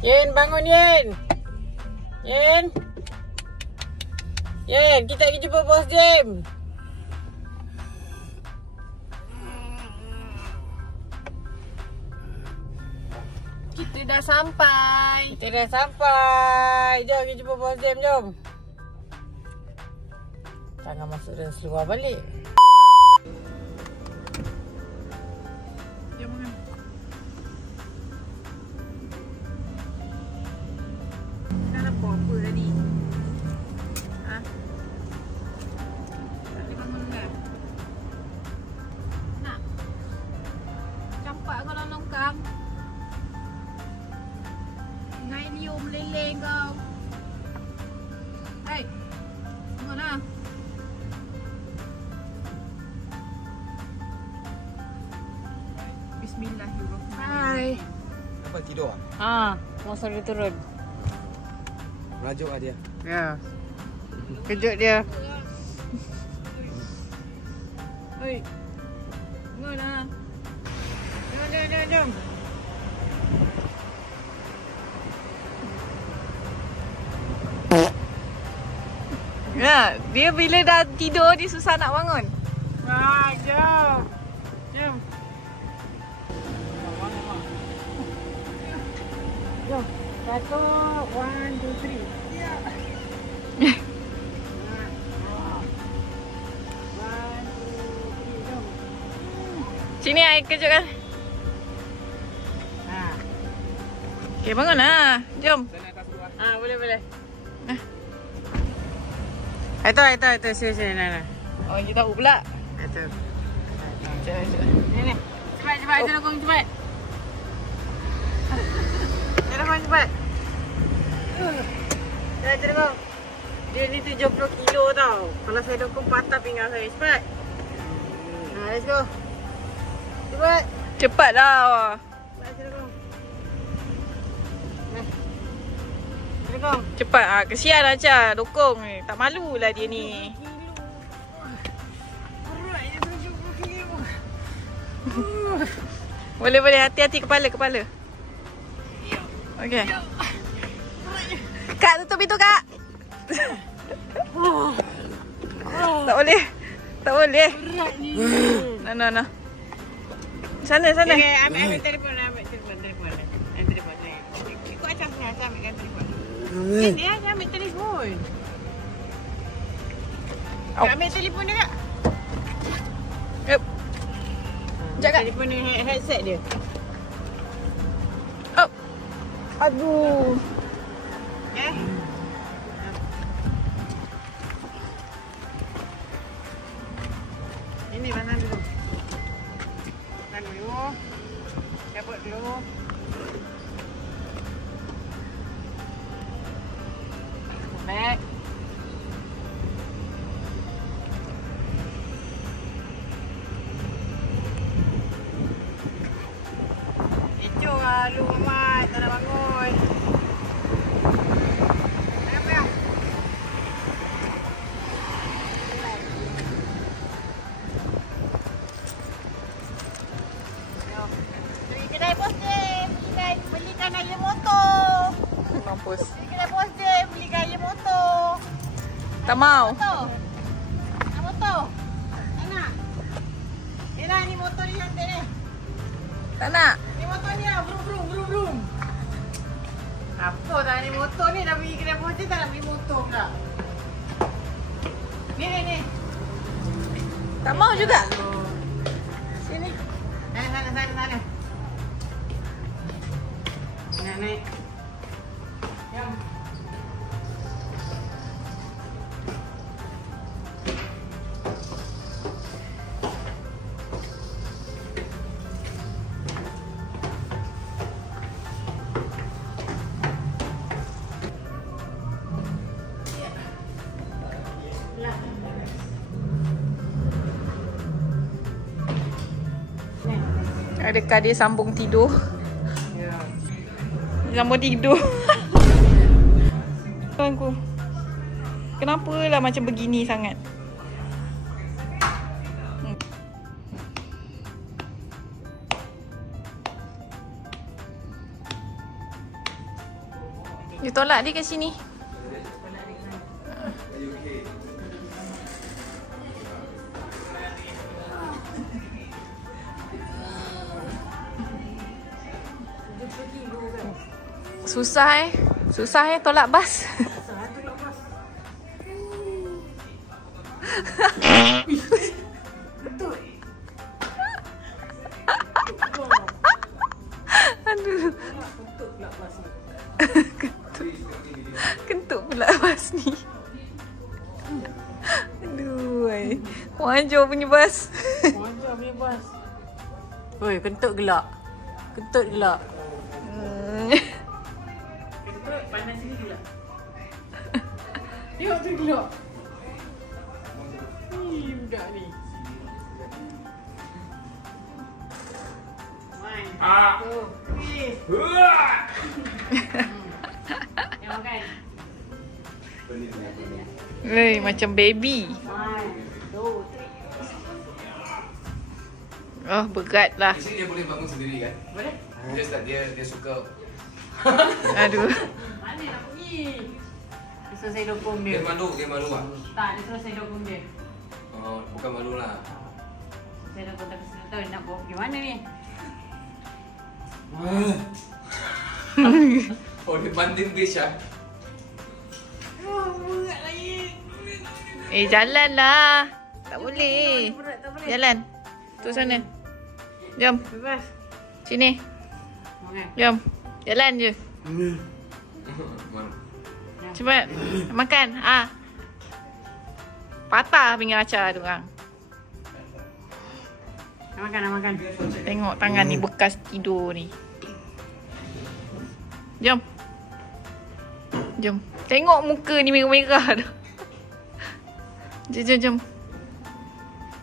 Yen, bangun Yen. Yen. Yen, kita pergi jumpa Bos Jim. Kita dah sampai. Jom pergi jumpa Bos Jim, jom. Jangan masuk dan seluar balik. Jom makan. Dah lapar apa tadi? Ha? Tak boleh bangun ke? Nak? Campak kau dalam longkang. Ngai liu meleleng kau. Hai. Bangun lah. Bismillahirrahmanirrahim. Hai. Apa tidur ah? Masa dia turun. Merajuk ah dia. Ya. Kejut dia. Oi. Bangun lah. Jom. Ya, dia bila dah tidur dia susah nak bangun. Jom. Jom. Jom. 1, 1, 2, 3. Ya. 1, 2, 3, jom. Sini ai kejutkan. Okey, bangun lah. Jom. Boleh. Itu. Sini. Nah. Oh, kita tahu pula. Itu. Cepat. Ni. Cepat, Jelokong, cepat. Jelokong, cepat. Jelokong. Dia ni 70 kilo tau. Kalau saya dokong patah pinggang saya. Cepat. Let's go. Cepat. Cepatlah. Cepat, Jelokong. Jelokong. Cepat. Kesian Acha dokong ni. Tak malulah dia ni. Boleh, hati-hati kepala. Okey. Kak, tutup pintu Kak. Tak boleh. No. Sana. Okay, ambil telefon. Telefon ni. Ikut Acah sini, Acah ambilkan telefon. Ni Acah ambil telefon. Ambil telefon dia Kak. Yup. Sekejap Kak. Telefon ni headset dia. Oh. Aduh. Okay. Ini bantan dulu. Cabut dulu. Baik. Kecoh lah lu Mamat. Tak nak bangun. Apa? Pergi kedai Bos Jim. Belikan air motor. Mampus. Pergi kedai Bos Jim. Belikan air motor. Tak mau. Nak motor? Tak nak? Ni lah ni motor ni cantik ni. Tak nak. Ni motor ni lah. Vroom. Apa tak ni motor ni? Dah pergi kedai Bos Jim tak nak beli motor pula. Ni. Tak mau juga. Sini. Sana. Naik. Jom. Adakah dia sambung tidur? Ya. Sambung tidur. Tuanku. Kenapa lah macam begini sangat? You tolak dia ke sini. Susah tolak bas. Aduh. Kentut pula bas ni. Aduh. Wajar punya bas. Wajar punya bas. Oi, kentut gelak. Kentut gelak. Kentut panas sini gelak. Tengok tu gelak. Ni budak ni. Main. Tu. Yang makan. Macam baby. Main. Tu. Oh, berat lah. Di sini dia boleh bangun sendiri kan? Boleh? Just that dia suka. Aduh. Mana nak pergi? Dia suruh saya dukung dia. Dia malu ah. Tak, dia suruh saya dukung dia. Oh, bukan malu lah. Saya dukung tapi saya tahu nak bawa pergi mana ni. Oh, dia banding base ah. Berat lagi. Jalan lah. Tak boleh. Berat, tak boleh. Jalan. Tu sana. Jom. Bebas. Sini. Okay. Jom. Jalan je. Cepat. Makan. Patah pinggan acar tu orang. Nak makan. Tengok tangan ni bekas tidur ni. Jom. Jom. Tengok muka ni merah-merah tu. Jom.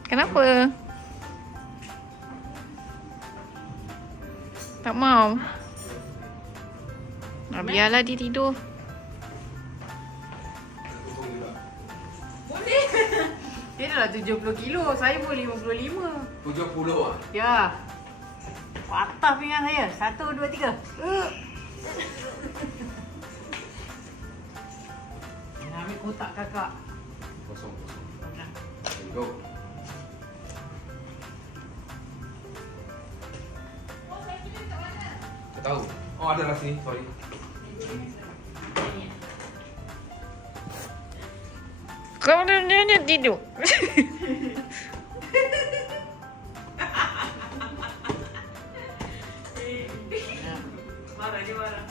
Kenapa? Tak mau. Biarlah dia tidur. Boleh. Dia dah 70 kilo. Saya pun 55. 70 ah? Ya. Patah pinggan saya. 1, 2, 3. Nak ambil kotak kakak. Kosong. There you go. Tak tahu. Oh, ada lah sini. Sorry. Kau dia tidur. Marah, dia marah.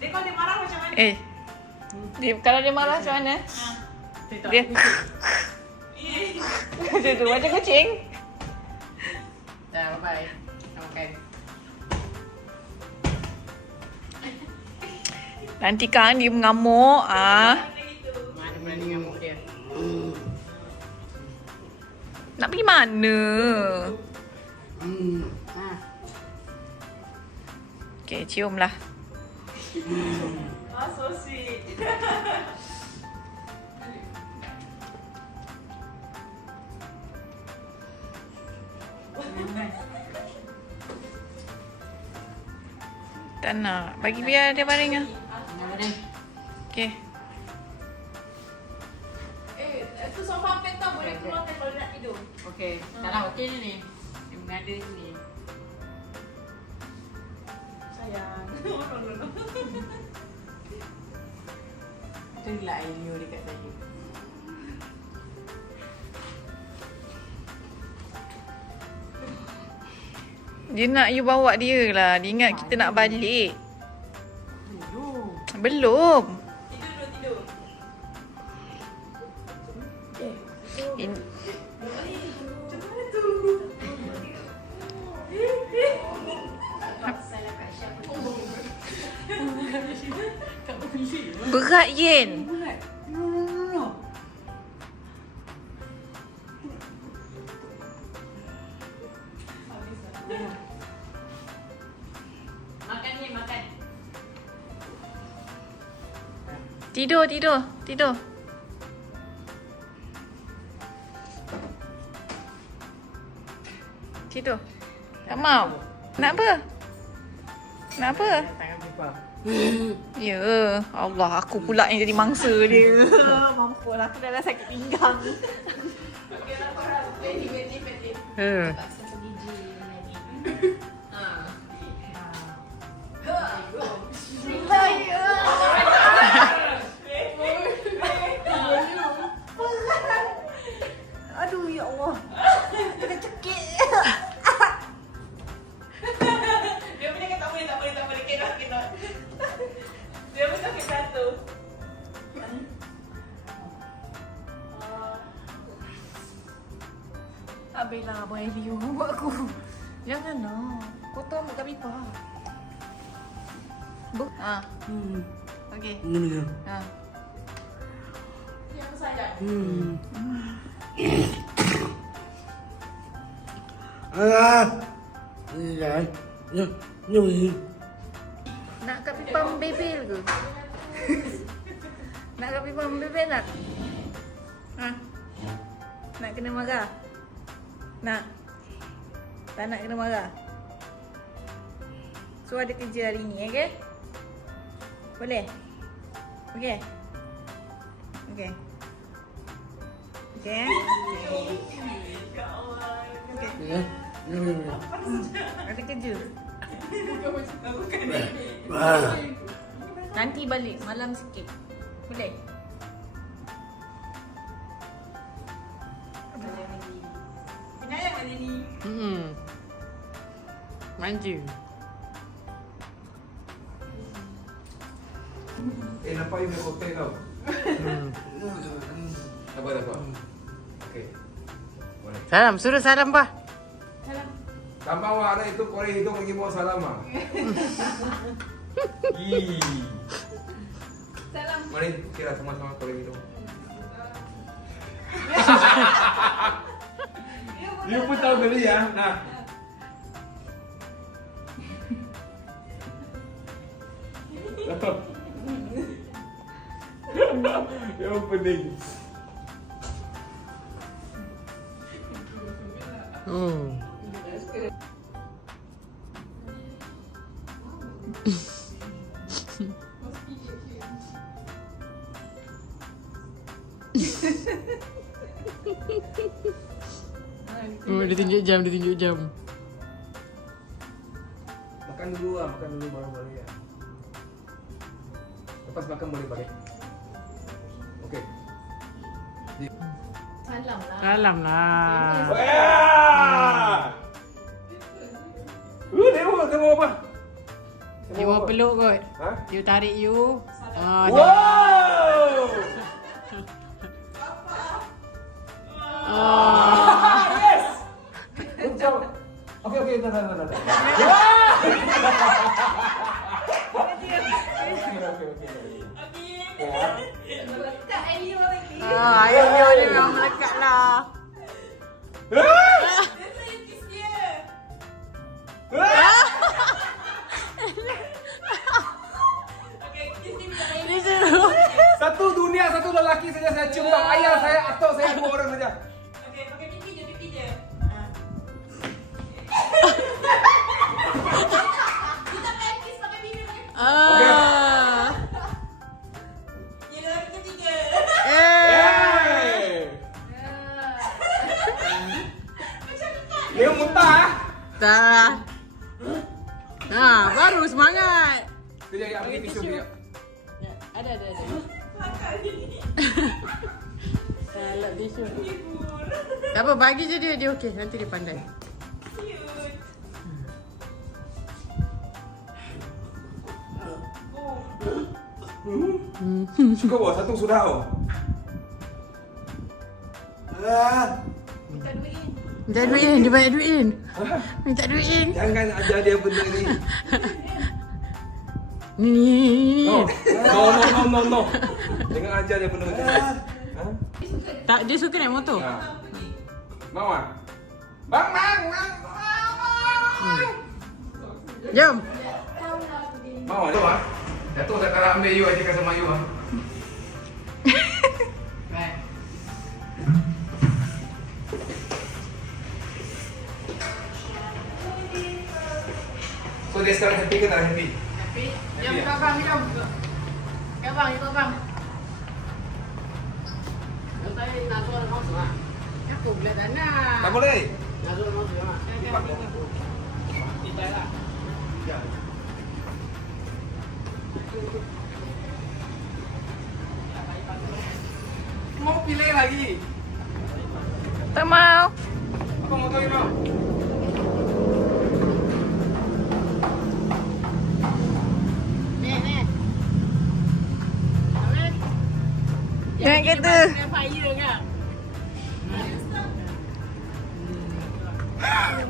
Dia kalau dia marah macam mana? Kalau dia marah macam mana? Dia macam tu, macam kucing. Dah, bye-bye. Nak makan. Nanti kan dia mengamuk. Mana berani ngamuk dia? Nak pergi mana? Okay, ciumlah. So sweet. Tak nak. Bagi biar dia baring lah. Okay. Tu sofa petak boleh keluarkan kalau nak tidur. Okey. Kalau okey ni. Dia mengada sini. Sayang. Tu lah Ailio dekat saya. Dia nak you bawa dia lah. Dia ingat kita nak balik. Belum. Tidur. Berat Yen. Makan. Tidur. Tidur. Tak mau. Nak apa? Tangan cepat. Ya, Allah, aku pula yang jadi mangsa dia. Mampulah, aku dah sakit pinggang. Okeylah korang. Ready. Ha. Aduh, ya Allah. Kena cekik. Dia punya kan tak boleh. Cannot. Dia punya sakit satu. Habislah Abang Elio buat aku. Jangan lah. Kotor muka pipa. Ha. Okey. Ha. Yang saja. Nak kat pipa membebel ke? Nak kat pipa membebel nak? Ha? Nak kena marah? Nak? Tak nak kena marah? So ada kerja hari ni, okey? Boleh? Okey? Okey. Okey? Okey. Ada kerja? Nanti balik malam sikit. Boleh? Penayang mana ni? Manja. Nampak you punya kotak tau. Tak apa. Okey. Boleh. Salam, suruh salam bah. Tambah warna itu korek hidung lagi mau salam ah. Ih. Salam. Mari kira sama-sama korek hidung. You pun tahu beli ya. Nah. Yang pening. Dia tunjuk jam. Makan dulu baru boleh ya. Lepas makan boleh balik. Okey. Salam lah. Wah! Dia mau apa? Dia mau peluk kot. Ha? You tarik you. Wow! Yes! Good job. Okey, dah. Okey. Melekat Elio lagi. Elio dia memang melekat lah. Dia saya kiss dia. Okey, kiss dia minta Elio. Satu dunia, satu lelaki saja saya cium tau. Ayah saya atau saya dua orang saja. Okey, pakai pipi je. Kita main kiss pakai pipi. Yang lagi ketiga. Dia muntah. Tak. Baru semangat. Dia ambil tisu dia. Ada. Pakak ni. Salah tisu. Hibur. Tak apa, bagi je dia okey. Nanti dia pandai. Cute. Suka bawa satu sudah. Minta duit. Minta duit, dia banyak duit. Minta duit. Jangan ajar dia benda ni. Ni. No. Jangan ajar dia benda macam ni. Tak, dia suka naik motor. Mau ah? Bang. Jom. Mau ah? Datuk saya tak ambil you aja sama you ah. So dia sekarang happy ke tak happy? Happy? Jom. bang, jom. Ya bang, ikut bang. Aku pula tak nak. Tak boleh. Mau pilih lagi. Tak mau. Apa motor ni mau? Ni. Naik kereta. Yang fire kan?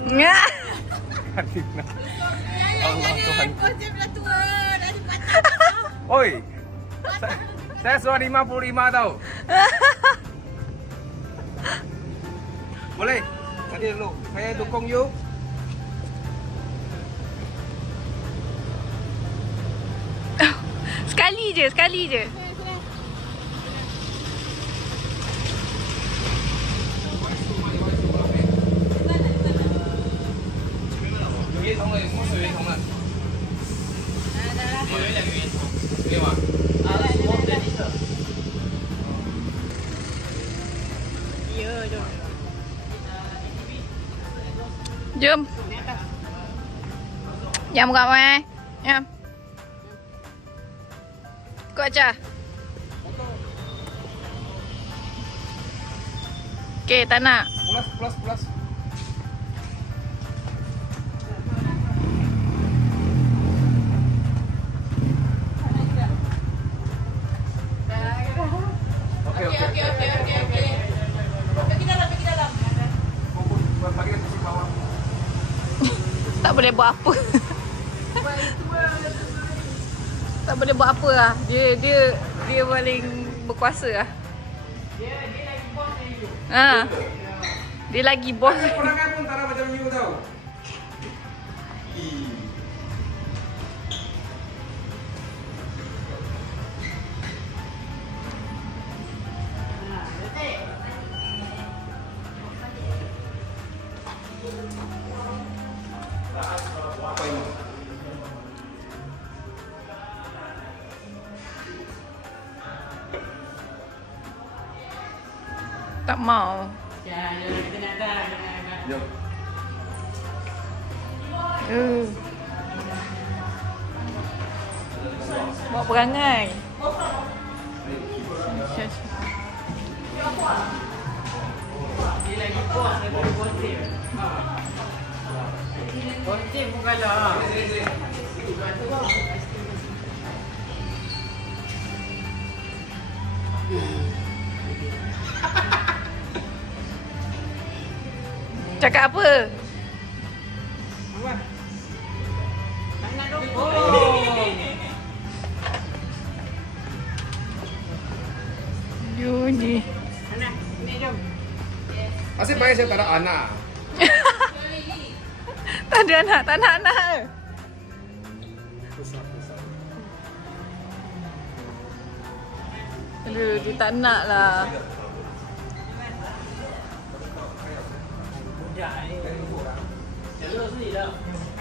Ngak. Jangan. Konsep dah tua. Dah dipatah. Oi. Saya suara 55 tau. Boleh? Nanti dulu. Saya dukung you. Sekali je, sekali je. Jom. Jam kat mana? Jam. Kau aja. Okey, tak nak. Pulas. Okey. Pergi dalam. Bagi dia sisi bawah. Tak boleh buat apa. Tak boleh buat apa lah. Dia paling berkuasa lah. Dia lagi bos dari you. Ha. Dia lagi bos. Perangai pun tak ada macam you tau. Detik. Apa ini? Tak mau. Jangan, kita nak dah. Jom. Buat perangai. Dia lagi bos daripada konsep. Konsep pun kalah. Cakap apa? Tak nak dong. You ni. Mana? Ni jom. Asyik baik saya tak ada anak. Tak ada anak, tak nak anak. Aduh, dia tak nak lah.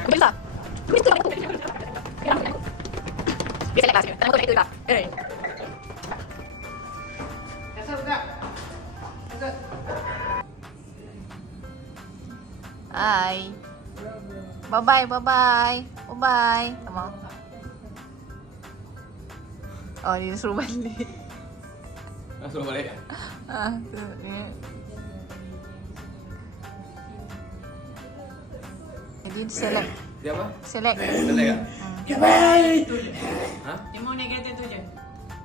Bisa. Bisa lah. Tak mau kereta tak? Rasa buka. Buka. Hai. Bye-bye, bye-bye. Bye-bye. Tak mau. Oh, dia suruh balik. Langsung balik. Ah, tu ni. Jadi select. Dia apa? Select. Selek ah? Ha? Dia mau naik kereta tu je.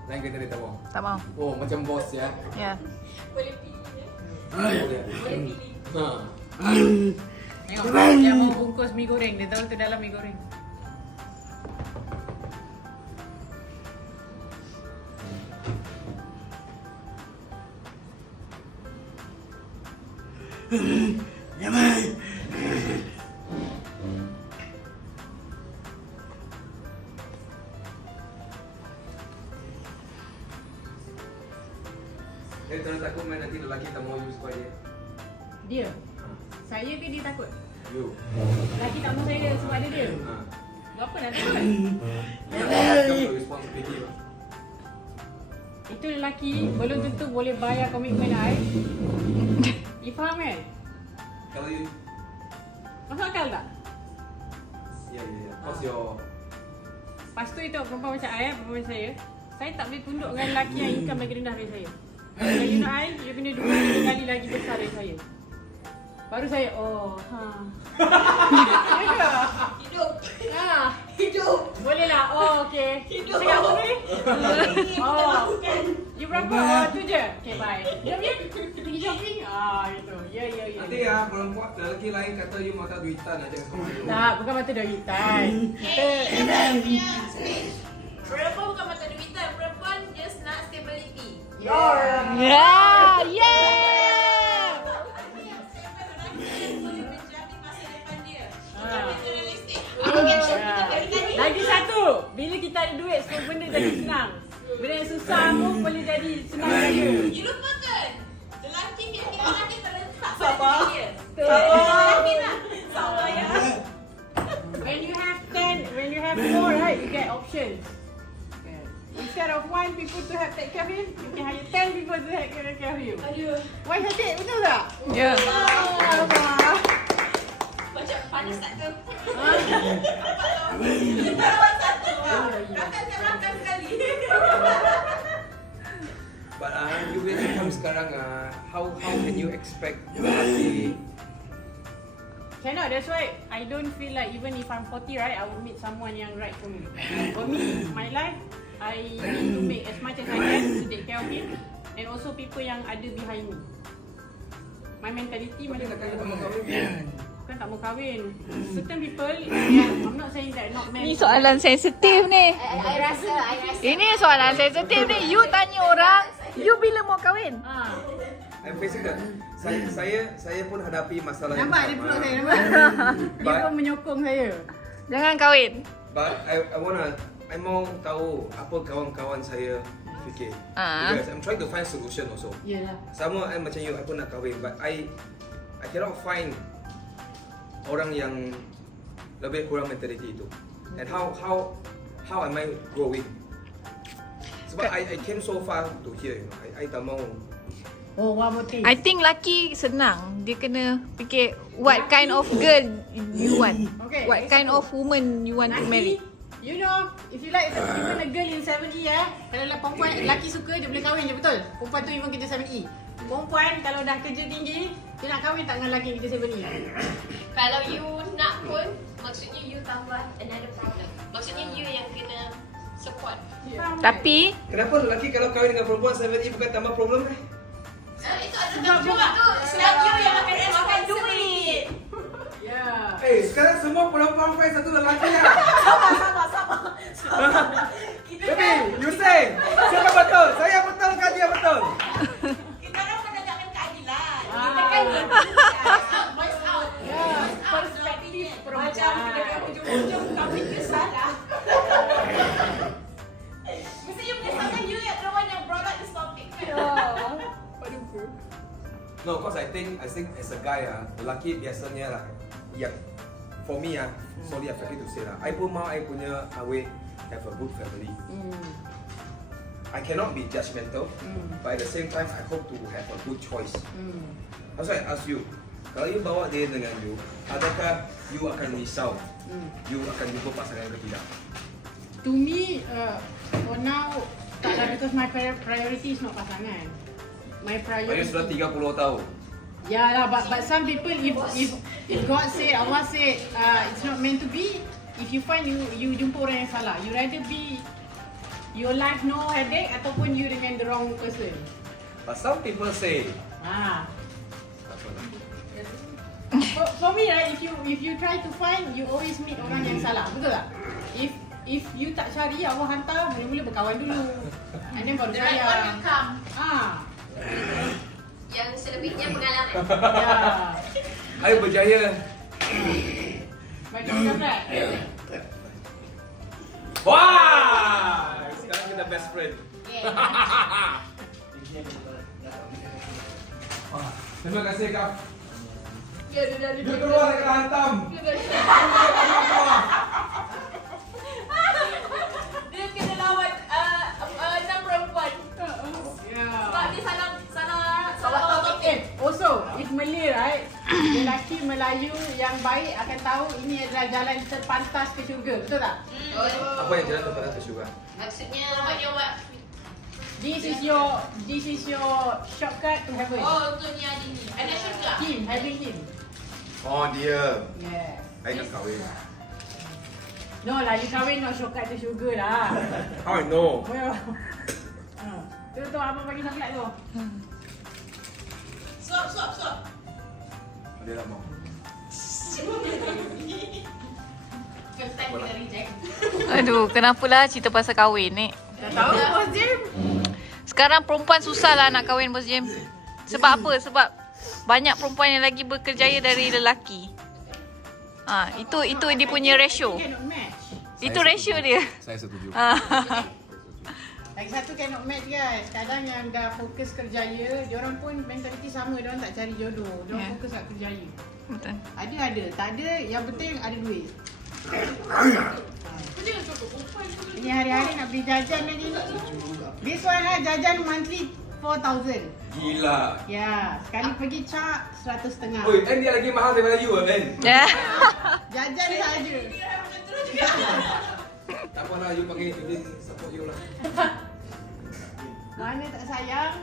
Lain kereta dia tak mau. Tak mau. Oh, macam bos ya. Ya. Boleh pilih. Boleh. Ha. Tengok, dia mau bungkus mi goreng. Dia tahu tu dalam mi goreng. Dia tak takut main nanti lelaki tak mau use supaya dia. Dia? Saya ke dia takut? You. Lagi tak mau saya sebab ada dia? Ha. Apa nak takut? Responsibility. Itu lelaki belum tentu boleh bayar komitmen I. You faham kan? Kalau you, Masuk akal tak? ya. How's your? Lepas tu itu perempuan macam I, perempuan saya tak boleh tunduk dengan lelaki yang income lagi rendah dari saya. Kalau you nak I, you kena 2 kali lagi besar dari saya. Baru saya, Hidup. Ha. Hidup. Boleh lah. Oh, okey. Hidup. Cakap apa tadi? Oh. You berapa? Oh, tu je. Okay, bye. Jom ya. Kita pergi shopping. Gitu. Ya. Nanti ya perempuan lelaki lain kata you mata duitan aja sama you. Tak, bukan mata duitan. Kita Perempuan bukan mata duitan. Perempuan just nak stability. Yeah. Yeah. Lelaki yang stable, lelaki yang boleh menjamin masa depan dia. Ah. Menjamin realistik. lagi satu. Bila kita ada duit, semua benda jadi senang. Benda yang susah pun boleh jadi senang saja. You lupakan. Lelaki keyakinan dia terletak pada Sabar. diri dia. Sabar. Sabar ya. When you have more, right, you get options. Instead of 1 people to have take care of him, you can hire 10 people to take care of you. Aduh. Why headache? Betul tak? Ya. Macam panas tak tu? Ah. Lawan satu. Kakak makan sekali. But you punya income sekarang how can you expect lelaki? Cannot, that's why I don't feel like even if I'm 40, right, I will meet someone yang right for me. For me, my life, I need to make as much as I can to take care of him and also people yang ada behind me. My mentality Mana macam nak mau kahwin? bukan tak mau kahwin. Certain people, yeah, I'm not saying that not meant. Ni soalan sensitif ni. I rasa. Ini soalan sensitif ni. You tanya orang, you bila mau kahwin? Ah. I'm facing that. Saya pun hadapi masalah yang Nampak dia sama. peluk saya, nampak? Dia pun menyokong saya. Jangan kahwin. But I mau tahu apa kawan-kawan saya fikir. Because I'm trying to find solution also. Yalah. Sama macam you, I pun nak kahwin, but I cannot find orang yang lebih kurang mentality itu. And how am I growing? Sebab I came so far to here, you know. I tak mau. Oh, one more thing. I think laki senang. Dia kena fikir what kind of girl you want. Okay, What kind of woman you want to marry. You know, if you like even a girl in 7E kalau perempuan lelaki suka dia boleh kahwin je, betul? Perempuan tu even kerja 7E. Perempuan kalau dah kerja tinggi, dia nak kahwin tak dengan lelaki kerja 7E. Kalau you nak pun, maksudnya you tambah another problem. Maksudnya you yang kena support. Tapi Kenapa lelaki kalau kahwin dengan perempuan 7E bukan tambah problem? Itu ada tanggungjawab tu. Sebab you yang akan keluarkan duit. Yeah. Sekarang semua perempuan fight satu lelaki lah. Sabar. Tapi, you say, siapa betul? Saya betul kan dia betul? Kita orang menegakkan keadilan. Ah. Kita kan voice out. Yeah. Voice out Perspektif opinion. perempuan. Macam kita ujung-ujung kahwin ke salah. Mesti you menyesalkan you yang the one yang brought up this topic kan? No, cause I think as a guy lelaki biasanya lah yang for me sorry I forget to say lah. I pun mau I punya kahwin have a good family. I cannot be judgmental, but at the same time I hope to have a good choice. That's why I ask you, kalau you bawa dia dengan you, adakah you akan risau? You akan jumpa pasangan yang tidak? To me, for now, tak lah, because my priority is not pasangan. My priority. You sudah 30 tahun. Yeah lah, but some people, if God said, Allah said, it's not meant to be. If you find you jumpa orang yang salah, you rather be your life no headache ataupun you dengan the wrong person. But some people say, For me, right, if you try to find, you always meet orang yang salah, betul tak? If you tak cari, Allah hantar, mula-mula berkawan dulu. And then baru The right one will come. Yang selebihnya pengalaman. Yeah. ayo berjaya. Macam tak? Wah! Sekarang kita best friend. Terima kasih Kak. Ya, dia Dia keluar dekat hantam. Melayu yang baik akan tahu ini adalah jalan terpantas ke syurga. Betul tak? Apa yang jalan terpantas ke syurga? Maksudnya what? This is your shortcut to heaven. Oh, untuk ni ada ni. Ada syurga. Him, having him. Oh, dia. Yes. I nak kahwin. No lah, you kahwin not shortcut to syurga lah. How I know? Well. Tu abang bagi coklat tu. Suap. Dia tak mau. First time kita reject. Aduh, kenapalah cerita pasal kahwin ni? Tak tahu Bos Jim. Sekarang perempuan susah lah nak kahwin, Bos Jim. Sebab apa? Sebab banyak perempuan yang lagi berkerjaya dari lelaki. Itu dia punya ratio. Cannot match. Itu ratio dia. Saya setuju. Lagi satu cannot match guys. Kadang yang dah fokus kerjaya, diorang pun mentaliti sama, diorang tak cari jodoh. Diorang fokus kat kerjaya. Betul. Ada, tak ada, yang penting ada duit. Kau jangan cakap perempuan tu. Ini hari-hari nak beli jajan lagi. This one lah, jajan monthly 4,000. Gila. Ya, sekali pergi cak 100.5. Oi, kan dia lagi mahal daripada you kan? Jajan saja. Tak apa lah, you panggil dia support you lah. Mana tak sayang?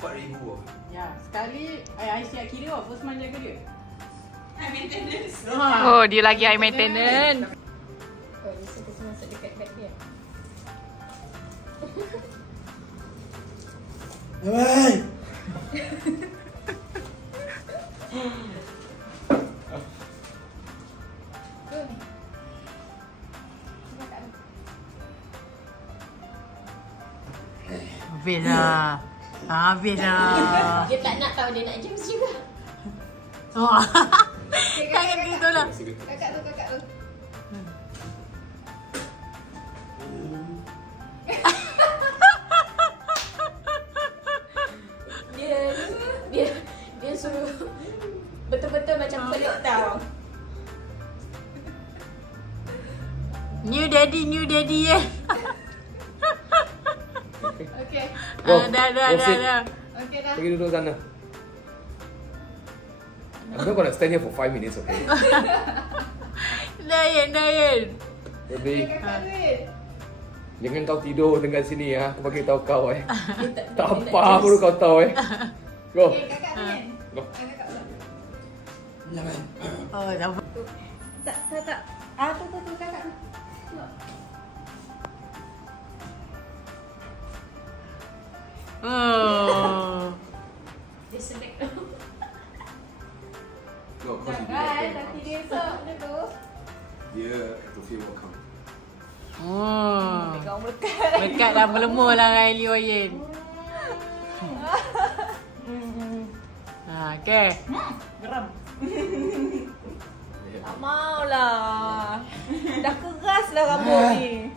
4,000 lah. Ya, sekali I siap kira first month jaga dia. High maintenance. Oh, dia lagi high maintenance. Oh, dia suka masuk dekat bag dia. Hai. Habislah. Habislah. Dia tak nak tahu dia nak jam juga. Oh. Kangen gitu lah. Kakak tu. Dia suruh betul-betul macam peluk tau. New daddy ya. Okay. Dah. Okay dah. Pergi duduk sana. I'm not gonna stand here for 5 minutes, okay? Dayan. Baby, Kakak duit. jangan kau tidur dekat sini ya. Aku bagi tahu kau Tak apa baru kau tahu Go. Okay, kakak duit. Go. Kakak pula. Oh, dah. Tak. Tu kakak. Oh. Dia select. Go, kau sini. Jangan, nanti dia esok dulu. Dia to feel welcome. Oh. Pegang berkat. Berkat dah melemur lah dengan Liu Yin. Okay. Geram. Tak maulah. Dah keras dah rambut ni.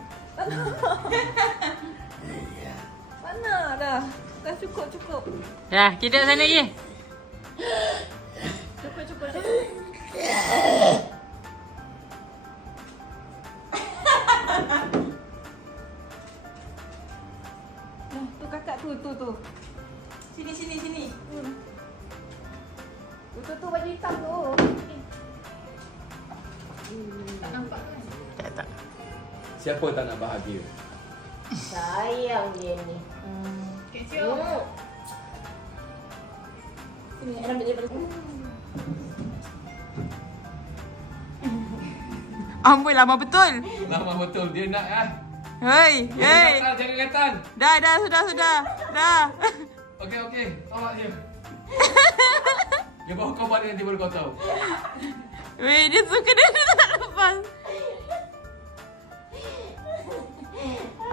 Mana dah? Dah cukup. Dah, kita sana je. Cukup. Tu kakak tu. Sini. Tu baju hitam tu. Tak nampak kan? Tak. Siapa tak nak bahagia? Sayang dia ni. Kecil. Sini, ambil dia pada. Amboi lama betul. Lama betul dia nak Hei. Jangan kelihatan. Dah, sudah. Dah. Okey. Tolak dia. Dia bawa kau balik nanti baru kau tahu. Weh, dia suka dia tak lepas.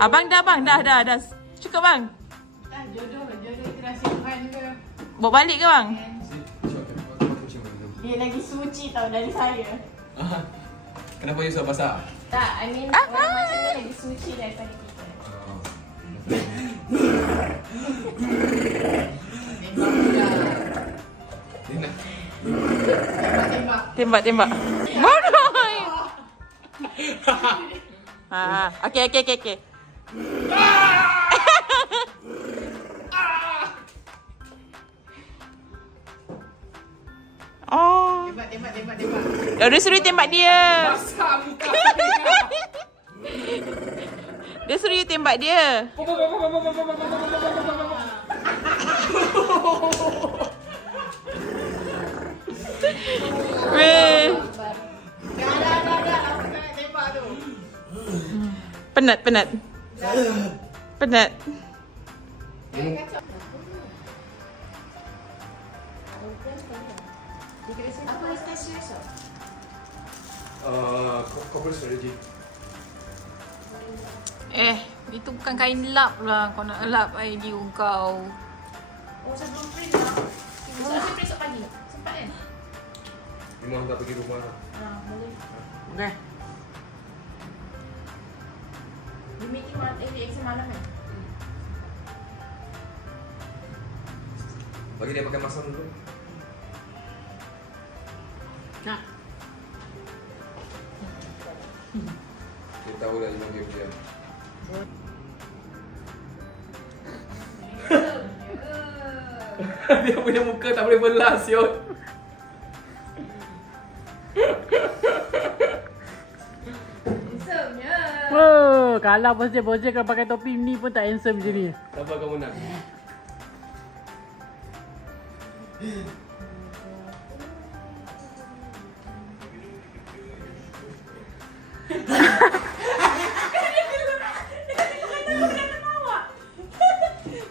Abang dah. Cukup bang. Dah jodoh itu rahsia Tuhan ke? Bawa balik ke bang? Dia lagi suci tau dari saya. Kenapa you suka basah? Tak, I mean orang macam ni lagi suci daripada kita. Dina. Tembak. Bodoh. Okey. Oh. Tembak. Dia suruh tembak dia. Basah muka. Dia suruh you tembak dia. Weh. Dah. Apa nak tembak tu? Penat. Apa hasil esok? Corporate strategy. Itu bukan kain lap lah. Kau nak lap idea kau. Oh, sebelum print lah. Saya print esok pagi. Sempat kan? Memang tak pergi rumah lah. Boleh. Okay. You meeting exam malam kan? Bagi dia pakai masam dulu. Nak. Dia tahu dah Imam dia punya. Dia punya muka tak boleh belah siot. Oh, kalau bos-bos kalau pakai topi ni pun tak handsome macam ni. Apa kamu nak?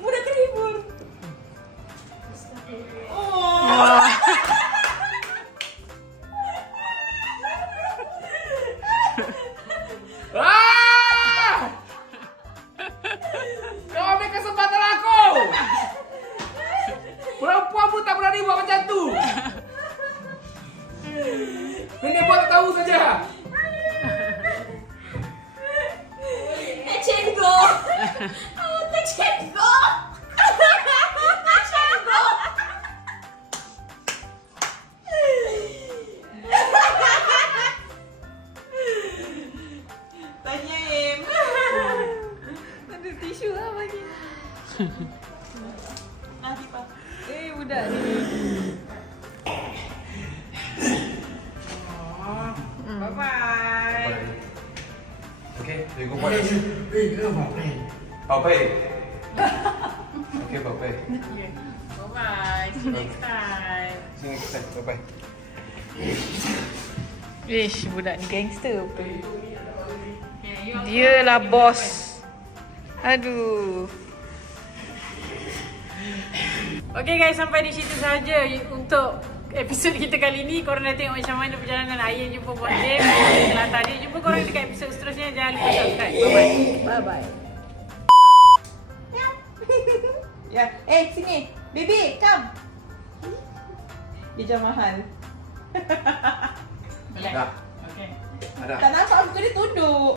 Mudah terhibur. Kau ambil kesempatan aku. Perempuan pun tak berani buat macam tu. Nenek buat tak tahu saja. Cenggo. Tak cenggo. Tanya Im. Ada tisu lah bagi. Tipa. Budak ni. Bye-bye. Okay, we go for it. Bapak. Okay, bapak. Bye-bye. See you next time. See you next time. Bye-bye. Ish, budak ni gangster apa? Yeah, Dia lah bos. Aduh. Okay guys, sampai di situ saja untuk episod kita kali ni. Korang dah tengok macam mana perjalanan Ayan jumpa Boss James. Kelantan dia. Jumpa korang dekat episod seterusnya. Jangan lupa subscribe. Bye-bye. Ya, sini. Baby, come. Dia jam mahal. Dah. Okay. Ada. Tak nampak muka dia tunduk.